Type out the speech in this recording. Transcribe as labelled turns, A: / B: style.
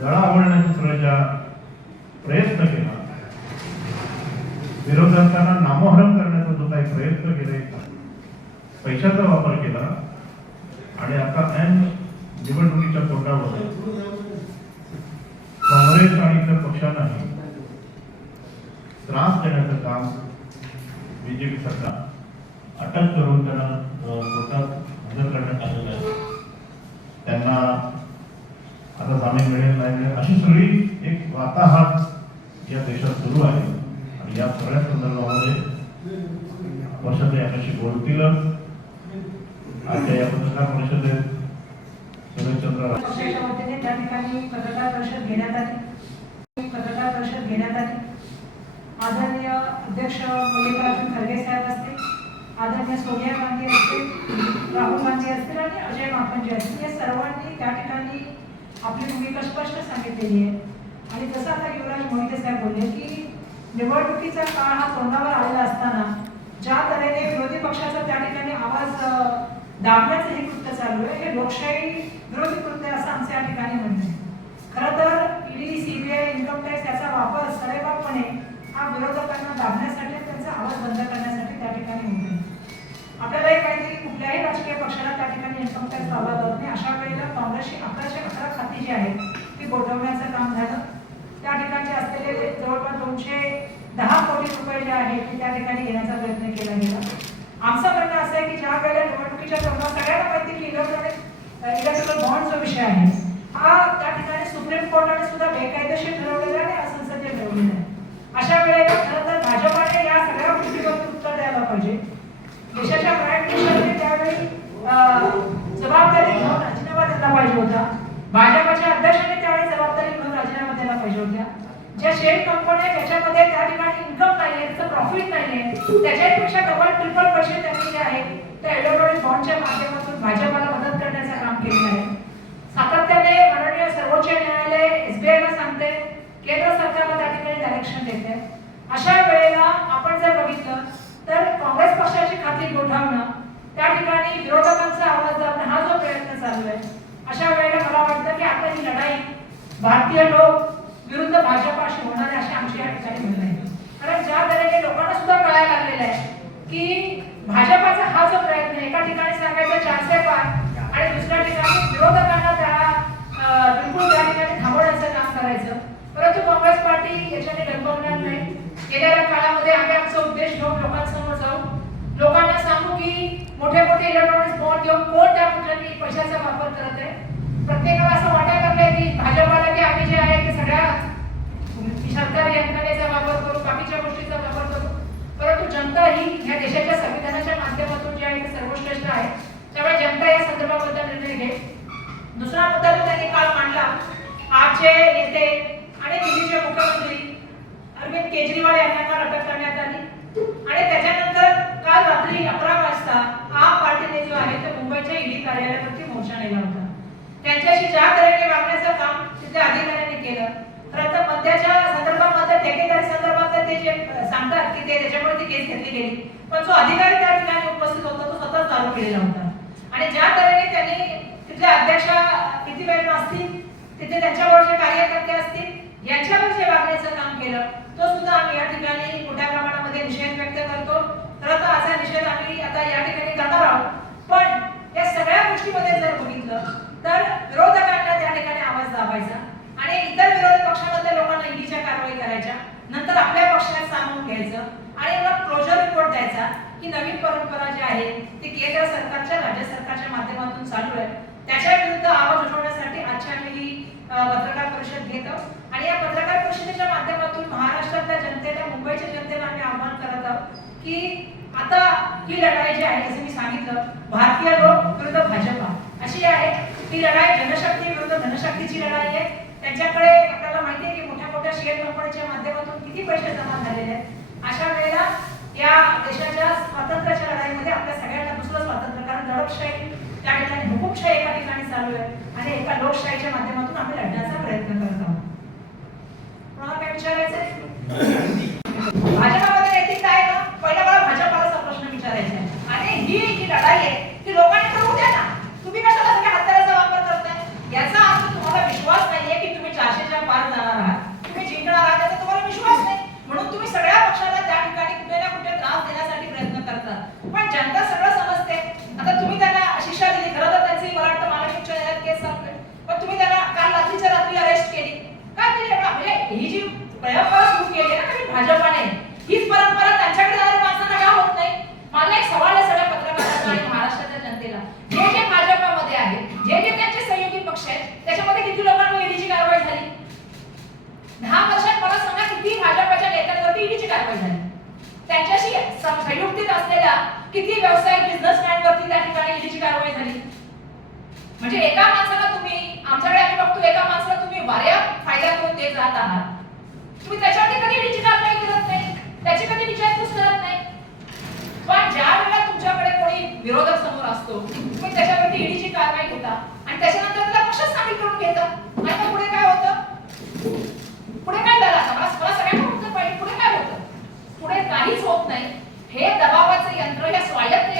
A: गळा आवडण्याचा सुद्धा प्रयत्न केला. विरोधकांना नामोहरम करण्याचा जो काही प्रयत्न केला पैशाचा वापर केला आणि आता ऐन निवडणुकीच्या तोंडावर काँग्रेस आणि इतर पक्षांनाही त्रास देण्याचं काम बीजेपी सरकार अटक करून त्यांना अशी सगळी एक वाताहात या देशात सुरू आहे. आणि या सगळ्या संदर्भामध्ये वर्षात याच्याशी बोलतील आजच्या या पत्रकार परिषदेत सुरेशचंद्र
B: त्या ठिकाणी पत्रकार परिषद घेण्यात आली. पत्रकार परिषद घेण्यात आली. आदरणीय अध्यक्ष मल्लिकार्जुन खरगे साहेब आदरणीय सोनिया गांधी असतील राहुल गांधी असतील आणि अजय माकंजी असतील या सर्वांनी त्या ठिकाणी आपली भूमिका स्पष्ट सांगितलेली आहे. आणि जसं आता युवराज मोहिते साहेब बोलले की निवडणुकीचा काळ हा तोंडावर आलेला असताना ज्या तऱ्हेने विरोधी पक्षाचा त्या ठिकाणी आवाज दाबण्याचं हे कृत्य चालू आहे हे लोकशाही विरोधी कृत्य असं आमचं या ठिकाणी म्हणणं खरं तर ईडी सीबीआय इन्कम टॅक्स याचा वापर सरेबापणे हा विरोधकांना दाबण्यासाठी त्यांचा आवाज बंद करण्यासाठी त्या ठिकाणी होत आहे आपल्याला हे माहिती आहे की कुठल्याही राजकीय पक्षाला त्या ठिकाणी इन्कम टॅक्स लावला जात नाही अशा वेळेला काँग्रेसची अकराशे अकरा खाती जी आहेत ती गोठवण्याचं काम झालं. त्या ठिकाणी असलेले जवळपास दोनशे दहा कोटी रुपये जे आहेत ते त्या ठिकाणी घेण्याचा प्रयत्न केला गेला. आमचं म्हणणं असं आहे की ज्या वेळेला निवडणुकीच्या तोंडावर सगळ्यांना माहिती की इलेक्ट्रॉनिक इलेक्ट्रिकल बॉन्ड जो विषय आहे हा त्या ठिकाणी सुप्रीम कोर्टाने सुद्धा बेकायदेशीर ठरवलेला आणि असंसदीय ठरवलेला आहे. अशा वेळेला खरं तर भाजपाने या सगळ्या गोष्टीवरती उत्तर द्यायला पाहिजे. देशाच्या प्राईम मिनिस्टरने त्यावेळी जबाबदारी घेऊन राजीनामा दिला पाहिजे होता. भाजप अध्यक्षांनी त्यावेळी जबाबदारी घेऊन राजीनामा द्यायला पाहिजे होत्या ज्या शेअर कंपन्या ज्याच्यामध्ये त्या ठिकाणी इन्कम नाहीये त्याचं प्रॉफिट नाहीये. त्याच्यापेक्षा डबल ट्रिपल पैसे त्यांनी जे आहे त्या इलेक्ट्रॉनिक बॉन्डच्या माध्यमातून भाजपाला मदत करण्याचं काम केलेलं आहे सातत्याने माननीय सर्वोच्च न्यायालय एसबीआय ला सांगते केंद्र सरकारला त्या ठिकाणी डायरेक्शन देते अशा वेळेला आपण जर बघितलं तर काँग्रेस पक्षाची खाती गोठवणं त्या ठिकाणी विरोधकांचा आवाज दाबणं हा जो प्रयत्न चालू आहे अशा वेळेला मला वाटतं की आता ही लढाई भारतीय लोक विरुद्ध भाजपाशी होणार आहे अशी आमची या ठिकाणी म्हणणं आहे कारण ज्या तऱ्हेने लोकांना सुद्धा कळायला लागलेलं आहे की भाजपाचा हा जो प्रयत्न एका ठिकाणी सांगायचा चारशे पाच आणि दुसऱ्या ठिकाणी विरोधकांना त्या बिलकुल त्या ठिकाणी थांबवण्याचं काम करायचं. परंतु काँग्रेस पार्टी याच्याने डंबवणार नाही. गेलेल्या काळामध्ये आम्ही आमचा उद्देश घेऊन लोकांसमोर जाऊ. लोकांना सांगू की मोठे मोठे इलेक्ट्रॉनिक्स बॉन्ड घेऊन कोण त्या कुठल्याही पैशाचा वापर करत आहे? प्रत्येकाला असं वाटायला लागलंय की भाजपाला की आम्ही जे आहे ते सगळ्या सरकारी यंत्रणेचा वापर करू बाकीच्या गोष्टीचा वापर करू परंतु जनता ही या देशाच्या संविधानाच्या माध्यमातून जे आहे सर्वश्रेष्ठ आहे. त्यामुळे जनता या संदर्भाबद्दल निर्णय घेईल. दुसरा मुद्दा जो त्यांनी काल मांडला आजचे नेते आणि दिल्लीचे मुख्यमंत्री अरविंद केजरीवाल यांना काल अटक करण्यात आली. आणि त्याच्यानंतर काल रात्री अकरा वाजता आप पार्टीने जो आहे ते मुंबईच्या ईडी कार्यालयावरती मोर्चा नेला होता. त्यांच्याशी ज्या तऱ्हेने वागण्याचं काम तिथे अधिकाऱ्यांनी केलं. खरं आता मद्याच्या संदर्भामध्ये ठेकेदारी संदर्भात सांगतात की ते त्याच्यामुळे ती केस घेतली गेली. पण जो अधिकारी त्या ठिकाणी उपस्थित होता तो स्वतःच दारू केलेला होता. आणि ज्या तऱ्हेने त्यांनी तिथल्या अध्यक्ष किती वेळ असतील तिथे त्यांच्याबरोबर जे कार्यकर्ते असतील यांच्यावर जे वागण्याचं काम केलं तो सुद्धा आम्ही या ठिकाणी मोठ्या प्रमाणामध्ये निषेध व्यक्त करतो खरं तर असा निषेध आम्ही आता या ठिकाणी करणार आहोत पण या सगळ्या गोष्टीमध्ये जर बघितलं तर विरोधकांना त्या ठिकाणी आवाज दाबायचा आणि इतर विरोधी पक्षामधल्या लोकांना ईडीच्या कारवाई करायच्या नंतर आपल्या पक्षाला सामावून घ्यायचं आणि मग क्लोजर रिपोर्ट द्यायचा ही नवीन परंपरा जी आहे ती केंद्र सरकारच्या राज्य सरकारच्या माध्यमातून चालू आहे. त्याच्या विरुद्ध आवाज उठवण्यासाठी आजची आम्ही ही पत्रकार परिषद घेत. आणि या पत्रकार परिषदेच्या माध्यमातून महाराष्ट्रातल्या जनतेला मुंबईच्या जनतेला आम्ही आव्हान करत आहोत की आता ही लढाई जी आहे जसं मी सांगितलं भारतीय लोक विरुद्ध भाजपा. अशी आहे ही लढाई जनशक्ती विरुद्ध धनशक्तीची लढाई आहे. त्यांच्याकडे आपल्याला माहिती आहे की मोठ्या मोठ्या शेअर कंपनीच्या माध्यमातून किती पैसे जमा झालेले आहेत. अशा वेळेला या देशाच्या स्वातंत्र्याच्या लढाईमध्ये आपल्या सगळ्यांना दुसरं लोकशाही. त्या ठिकाणी हुकुमशाही एका ठिकाणी चालू आहे. आणि एका लोकशाहीच्या माध्यमातून आम्ही लढण्याचा प्रयत्न करत आहोत कोणाला काय विचारायचंय भाजपामध्ये नैतिकता आहे का पहिला मला भाजपाला असा प्रश्न विचारायचा आहे आणि ही जी लढाई आहे ती लोकांनी ठरवू द्या ना तुम्ही कशाला सगळ्या हत्याराचा वापर करताय याचा अर्थ तुम्हाला विश्वास नाहीये की तुम्ही चारशे सं- संयुक्तीत असलेल्या किती व्यावसायिक बिझनेसमॅन वरती त्या ठिकाणी ईडीची कारवाई झाली? म्हणजे एका माणसाला तुम्ही आमच्याकडे आम्ही बघतो एका माणसाला तुम्ही वाऱ्या फायदा करून देत जात आहात. तुम्ही त्याच्यावरती कधी ईडीची कारवाई करत नाही? त्याची कधी विचारपूस करत नाही? पण ज्या वेळेला तुमच्याकडे कोणी विरोधक समोर असतो तुम्ही त्याच्यावरती ईडीची कारवाई घेता आणि त्याच्यानंतर त्याला पक्षात सामील करून घेता? आणि मग पुढे काय होतं? पुढे काय झालं? आता मला मला सगळ्यांना उत्तर पाहिजे. पुढे काय होतं? पुढे काहीच होत नाही. हे दबावाचं यंत्र हे स्वायत्त